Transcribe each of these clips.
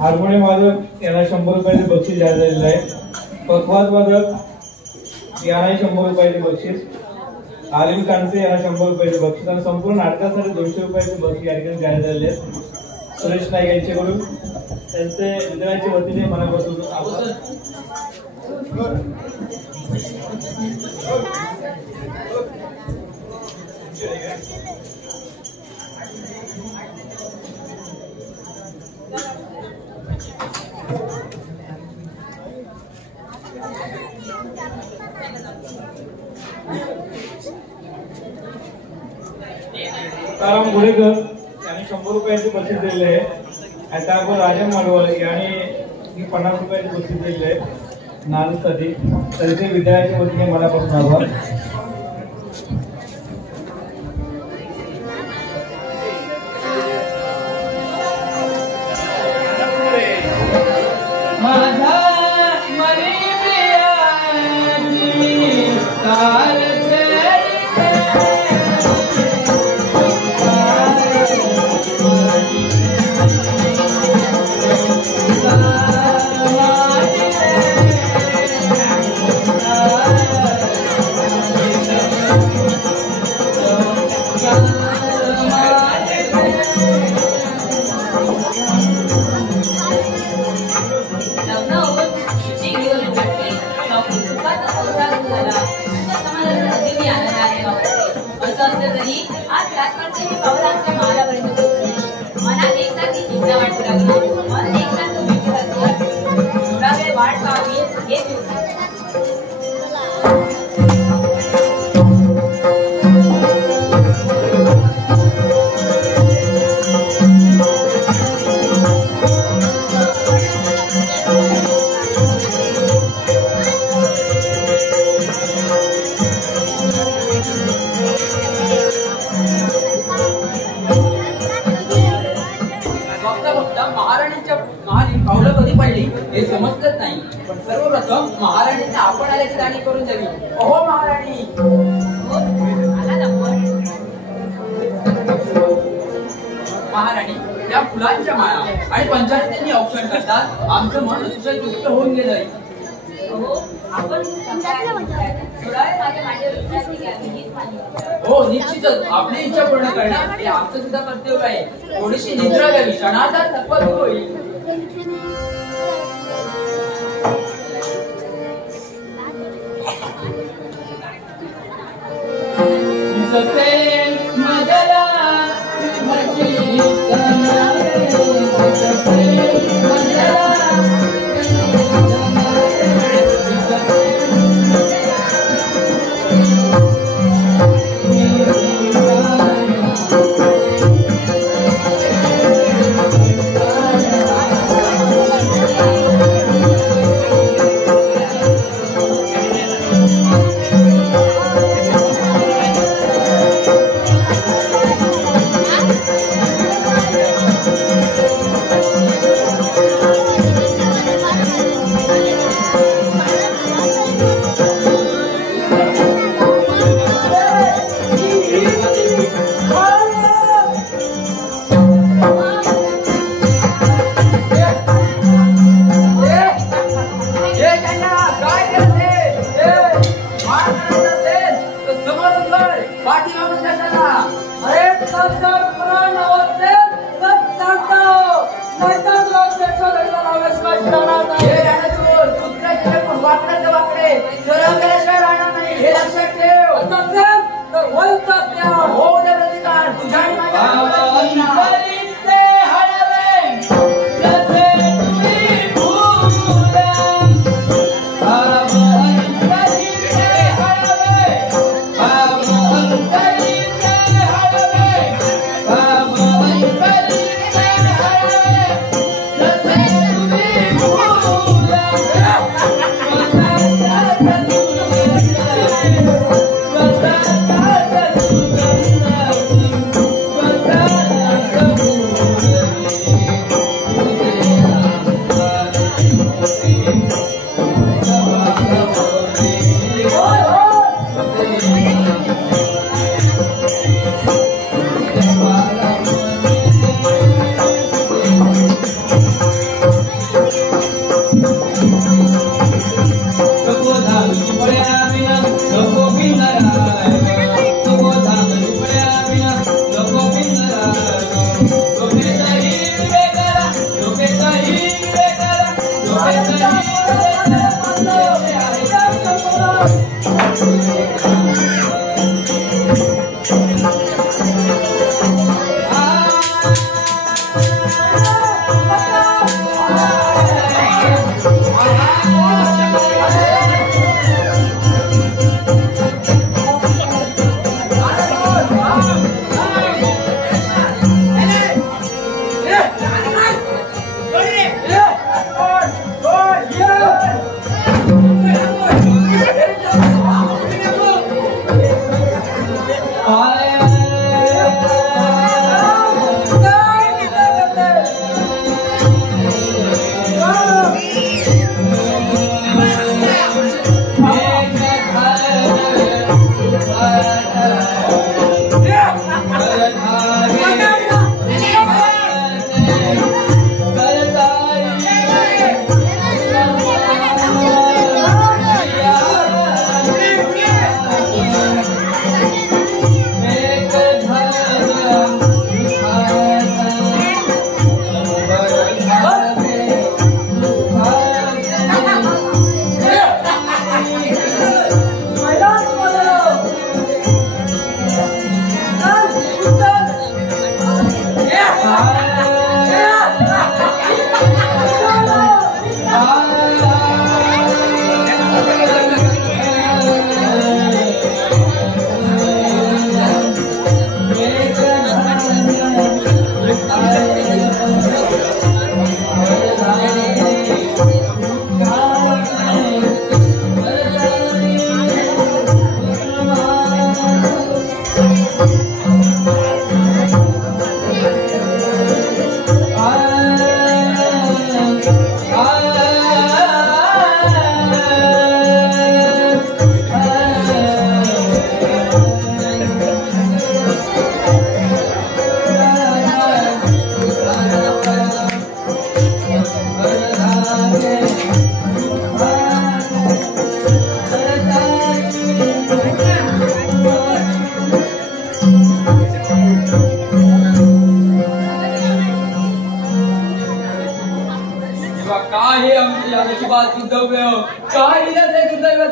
Harmonium वादक यांना 100 रुपयाचे बक्षीस जाहीर झालेले आहे। पखवाज वादक यांना 100 रुपयाचे बक्षीस, आलिम कांसे यांना 100 रुपयाचे बक्षीस आणि संपूर्ण नाटकासाठी 200 रुपयाचे बक्षीस या ठिकाणी जाहीर झालेले आहेत। सुरेश नाईक यांच्याकडून त्यांचे विद्यार्थ्यांच्या वतीने मनापासून आभार। ताराम गुडेकर यांनी 100 रुपयाचे बक्षीस दिलेले आहे आणि त्याबरोबर राजा माडवळ यांनी 50 रुपयाचे बक्षीस दिलेले आहे नाचसाठी। तरीचे विद्यार्थ्यांच्या वतीने मनापासून आभार। हे समजत नाही, पण सर्वप्रथम महाराणींना आपण आल्याची जाणीव करून द्यावी। अहो महाराणी, महाराणी त्या फुलांच्या माळा आणि पंचायतींनी औक्षण करतात आमचं मन अतिशय तृप्त होऊन गेलंय। हो निश्चितच, आपली इच्छा पूर्ण करणं हे आमचं सुद्धा कर्तव्य आहे। थोडीशी निद्रा घ्यावी, क्षणार्धात तत्पर होईल।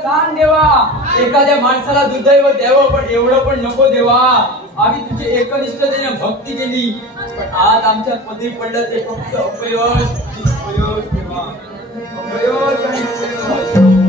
सांग देवा, एखाद्या माणसाला दुर्दैव द्यावं पण एवढं पण नको देवा. आम्ही तुझी एकनिष्ठतेने भक्ती केली पण आज आमच्या पदरी पडलं ते फक्त अपयश देवा, अपयश आणि अपयश.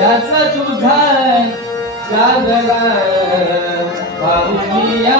याचा तुझा लागला बाहुनिया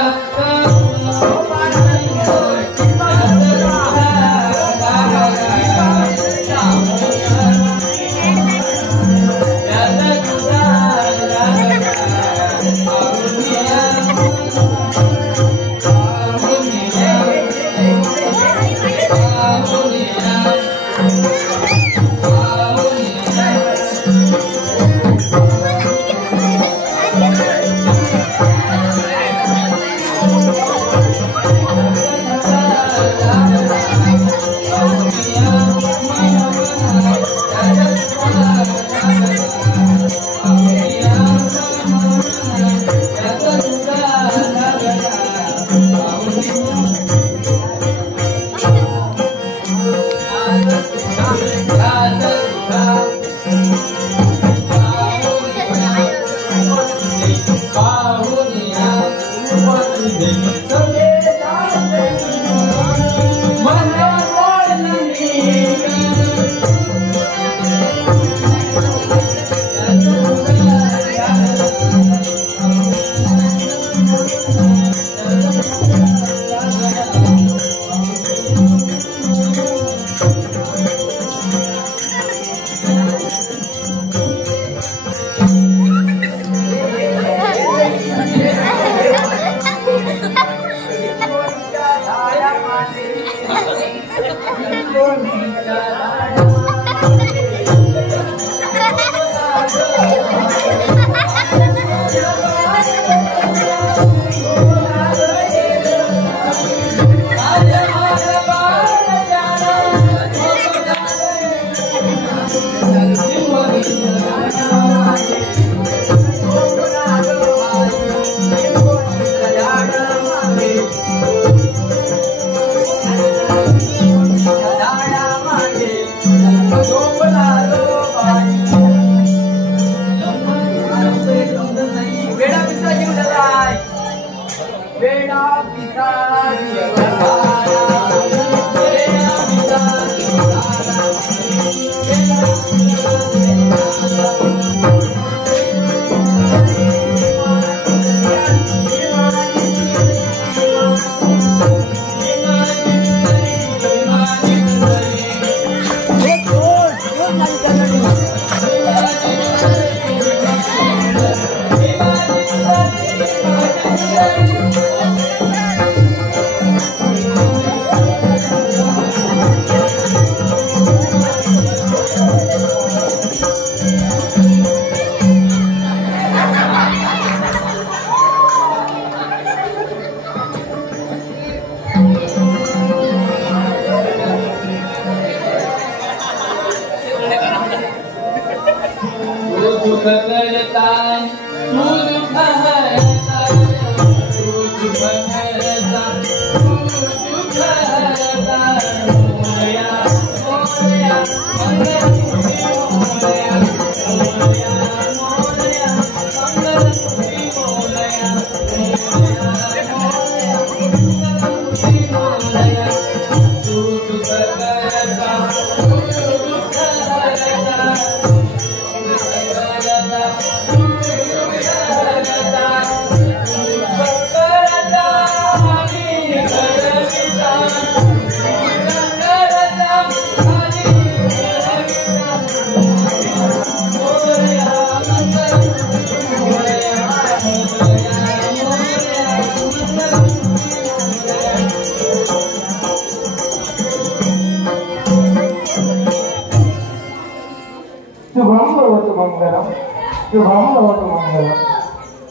शुभम भवतु मंगलम,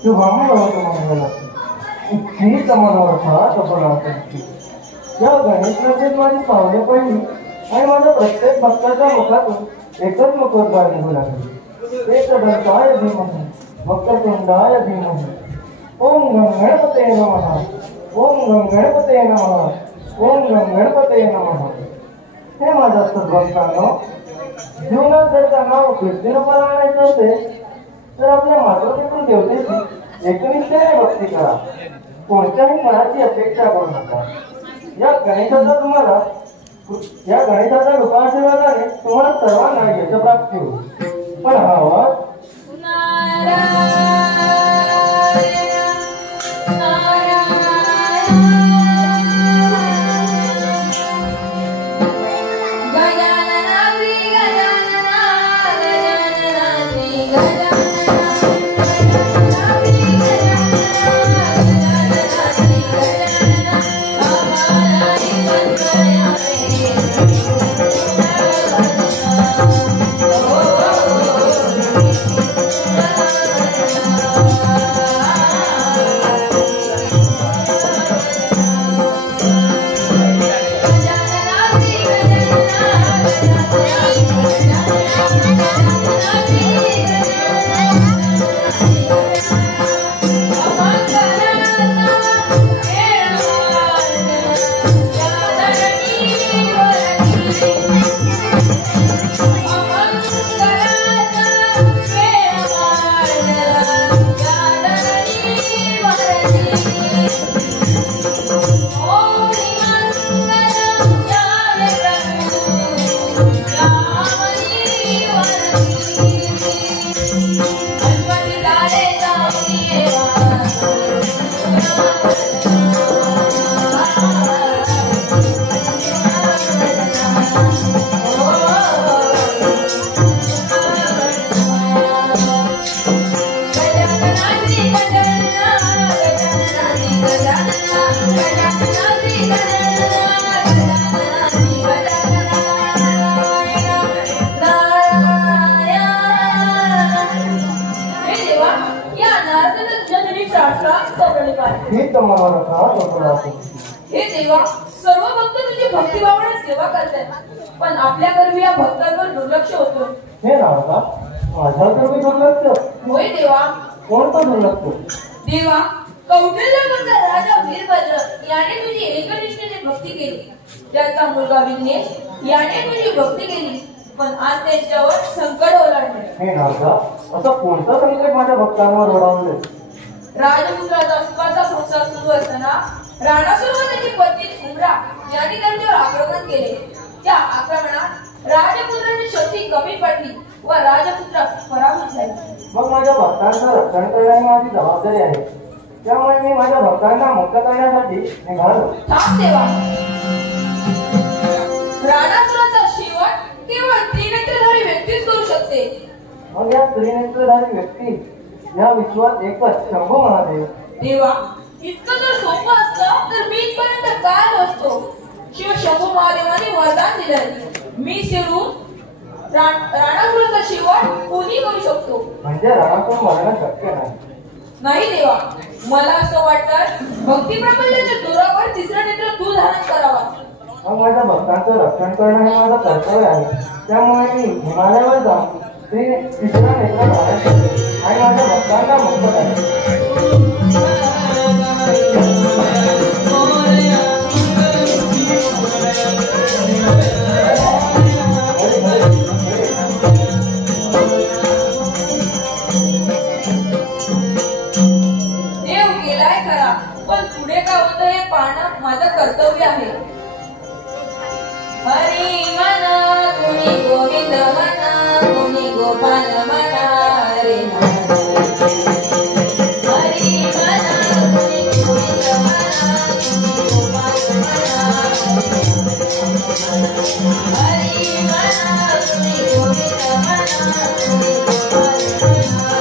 शुभम भवतु मंगलम. हीच मनोरथा सफलार्थी. या गणेश नदीत माझी पावले पडली आणि माझ्या प्रत्येक भक्ताच्या मुखातून एकच मुखोद्गार निघू लागले. एकदंताय धीमहि वक्रतुंडाय धीमहि ओम गं गणपते नमः, ओम गं गणपते नमः, ओम गं गणपते नमः. हे माझ्या सद्भक्तांनो, जीवनात जर त्यांना उपयुक्ती रूपाला आणायचं असेल तर आपल्या मातृत्व देवतेची एकनिष्ठेने भक्ती करा. कोणत्याही फळाची अपेक्षा करू नका. या गणेशाच्या कृपाआशीर्वादाने तुम्हाला सर्वांना यशप्राप्ती होईल. पण हा आवाज हे देवा, सर्व भक्त तुझी भक्तिभावाने सेवा करतात, पण आपल्या गर्वी या भक्तांवर दुर्लक्ष होतो. हे नारदा, माझ्या गर्वी दुर्लक्ष? होय देवा. कोणतं दुर्लक्ष? देवा, कौटिल्यपूरचा राजा वीरभद्र याने तुझी एकनिष्ठेने भक्ती केली. त्याचा मुलगा विघ्नेश याने तुझी भक्ती केली, पण आज त्यांच्यावर संकट ओलांडले. हे नारदा, असं कोणतं संकट माझ्या भक्तांवर ओढावले? राजपुत्राचा सुखाचा संसार सुरू असताना राणासुर त्याची पत्नी उमरा यांनी त्यांच्यावर आक्रमण केले. त्या आक्रमणात राजपुत्राची शक्ती कमी पडली व राजपुत्र पराभूत झाले. मग माझ्या भक्तांचं रक्षण करणे माझी जबाबदारी आहे. त्यामुळे मी माझ्या भक्तांना मुक्त करण्यासाठी निघालो. थांब देवा. राणासुराचा शेवट केवळ त्रिनेत्रधारी व्यक्तीच करू शकते. मग या त्रिनेत्रधारी व्यक्ती या विश्वात एकच शंभू महादेव. देवा, इतकं जर सोपं असतं तर मी इथपर्यंत का आलो असतो. शिव शंभू महादेवाने वरदान दिलं, मी शिरून राणासुराचा शेवट कोणी करू शकतो. म्हणजे राणासुर मरणं शक्य नाही? नाही देवा, मला असं वाटतं भक्ती प्रपंचाच्या जोरावर तिसरं नेत्र तू धारण करावा. मग माझ्या भक्तांचं रक्षण करणं हे माझं कर्तव्य आहे. त्यामुळे मी हिमालयावर जाऊन तिसरा नेत्र धारण करते आणि माझ्या भक्तांना मुक्त करते. देव गेलाय खरा, पण पुढे काय होतं हे पाहणं माझं कर्तव्य आहे. हरी म्हणा कोणी गोविंद म्हणा, कोणी गोपाल म्हणा रे. हरी म्हणा कोणी गोविंद म्हणा, कोणी गोपाल म्हणा. हरी म्हणा कोणी गोविंद म्हणा, कोणी गोपाल म्हणा.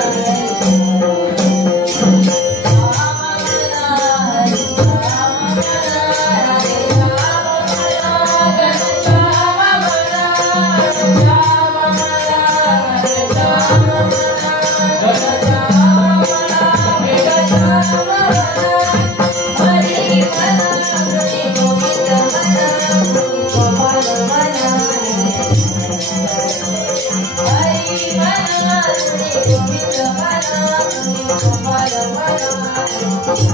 सांडवी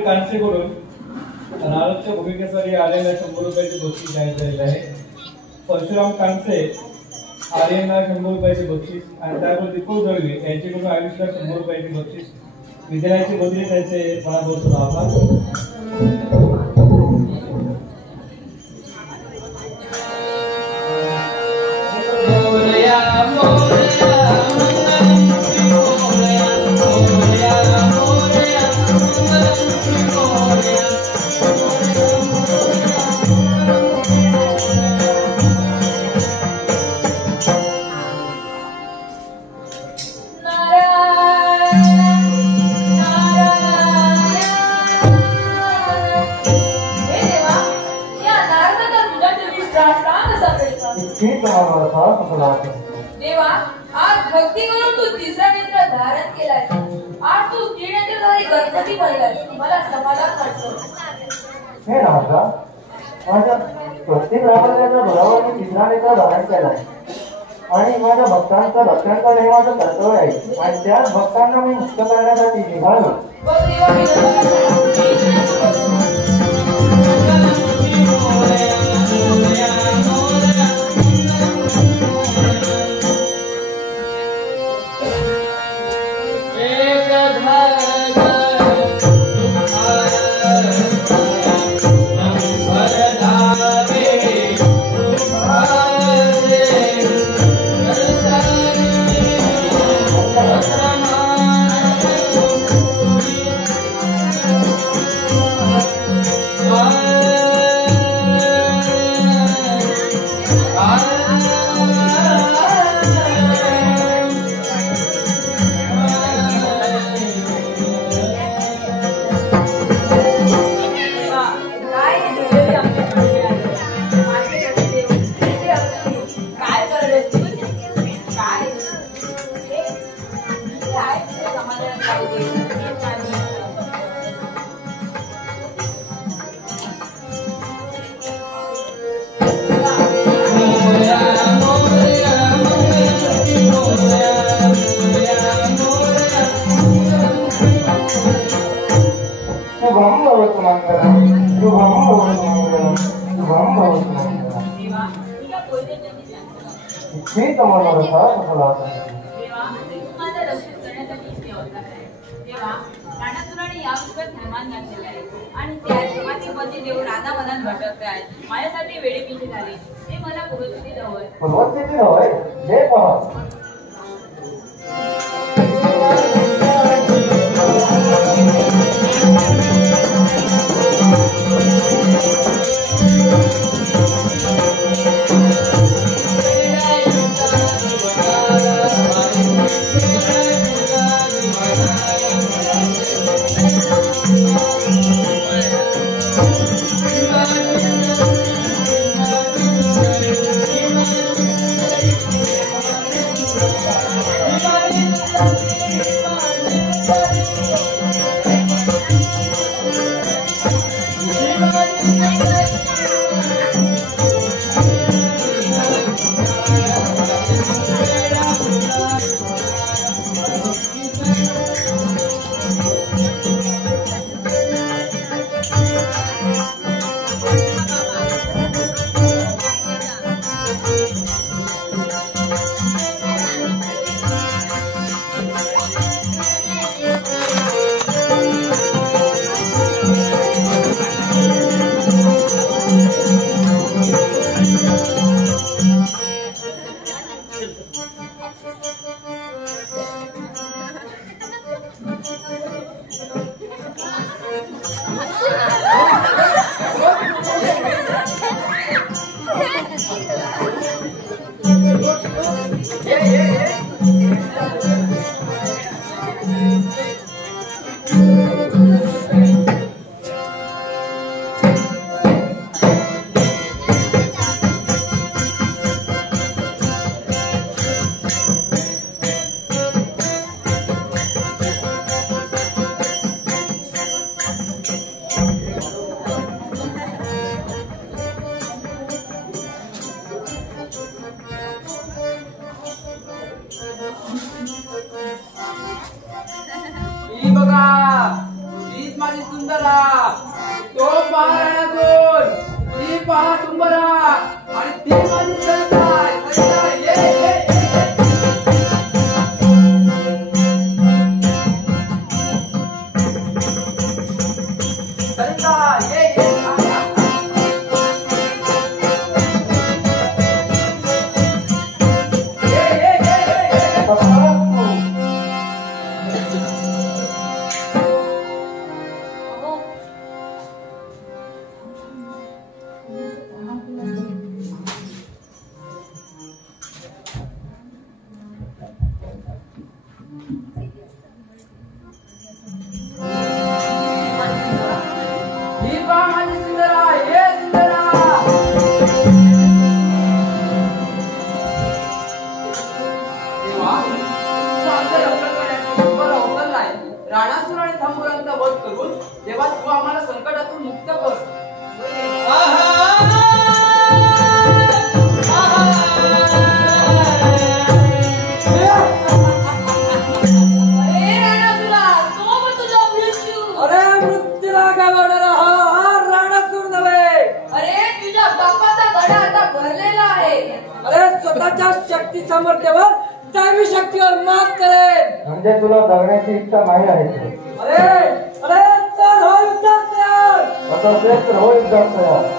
कांसेकडून नारदच्या भूमिकेसाठी आलेल्या 100 रुपयाचे बक्षीस जाहीर झालेले आहे. परशुराम कांसे आर्यनला 100 रुपयाचे बक्षीस आणि त्याबरोबर दीपक जळवे यांच्याकडून आयुषला 100 रुपयाचे बक्षीस. विद्यालयाचे मंत्री त्यांचे मनापासून आभार. देवा, आज भक्ती करून तू तिसरा नेत्र धारण केलाय. आज तू त्रिनेत्रधारी गणपती बनलाय. मला समाधान वाटतं. हे राजा, माझ्या प्रत्येक रामाच्या बरोबर मी तिसरा नेत्र धारण केलाय आणि माझ्या भक्तांचं रक्षण करणे हे माझं कर्तव्य आहे आणि त्याच भक्तांना मी मुक्त करण्यासाठी निघालो. माझ्यासाठी वेळे पिंडी झाली. ते मला पूर्वस्थितीत हवंय. पूर्वस्थितीत हवंय हे पहा. बघा, हीच माझी सुंदरा. तो पहा राणातून, ती पहा टुंबरा, आणि ती माझी सरिता. सरिता ये ये सरिता ये ये. राणासुराने थांबुरांचा वध करून देवा तू आम्हाला संकटातून मुक्त कर. अरे मृत्यूला गावणारा हा राणासूर नव्हे. अरे तुझ्या बापाचा गडा आता भरलेला आहे. अरे स्वतःच्या शक्ती सामर्थ्यावर दैवी शक्तीवर मात करेल. म्हणजे तुला जगण्याची इच्छा नाही आहे. अरे अरे चल हो युद्धात तयार. आता असेल तर हो युद्धात तयार.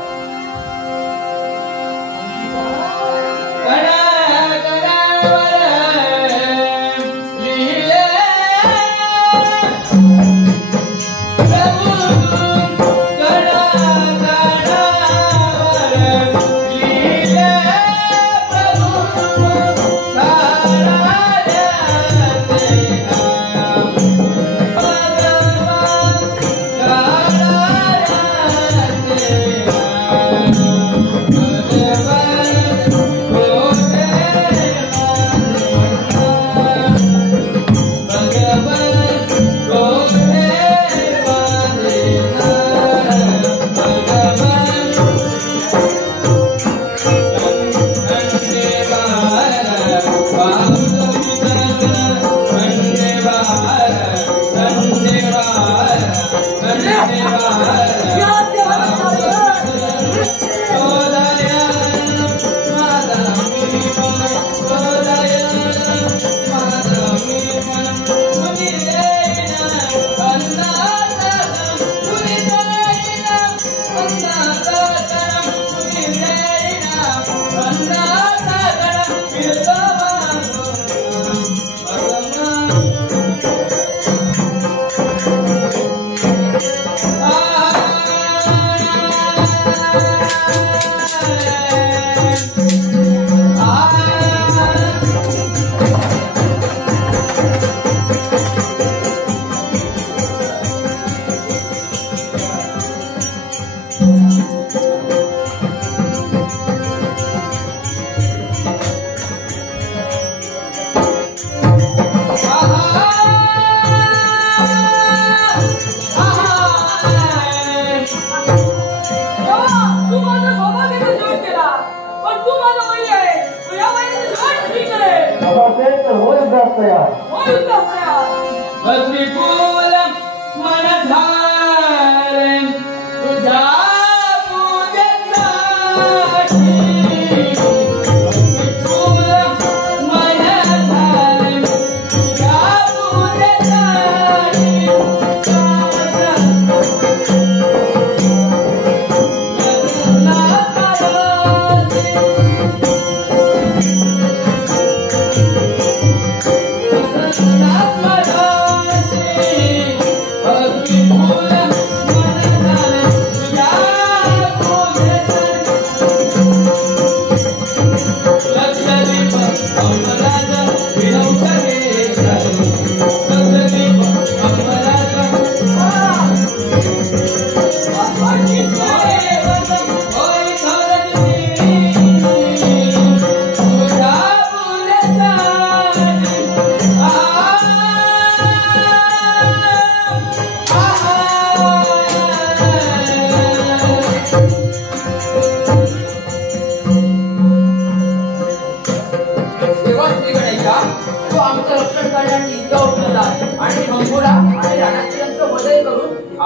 तो आमचं रक्षण करण्यासाठी इतका उठला आणि मंगोळा आणि राणा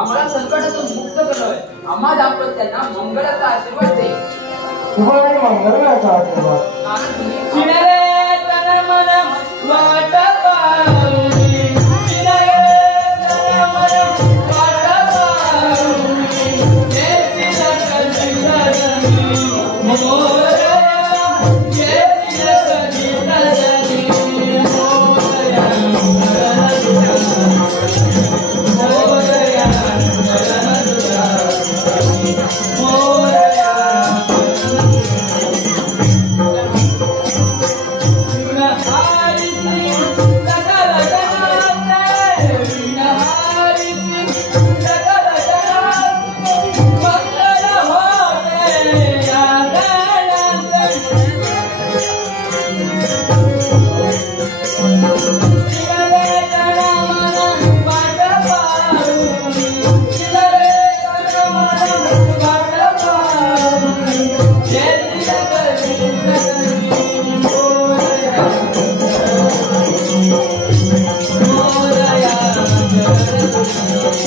आम्हाला संकटातून मुक्त करावे. आम्हा दाम्पत्यांना मंगळाचा आशीर्वाद दे. शुभ आणि मंगलमयाचा आशीर्वाद.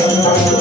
Thank you.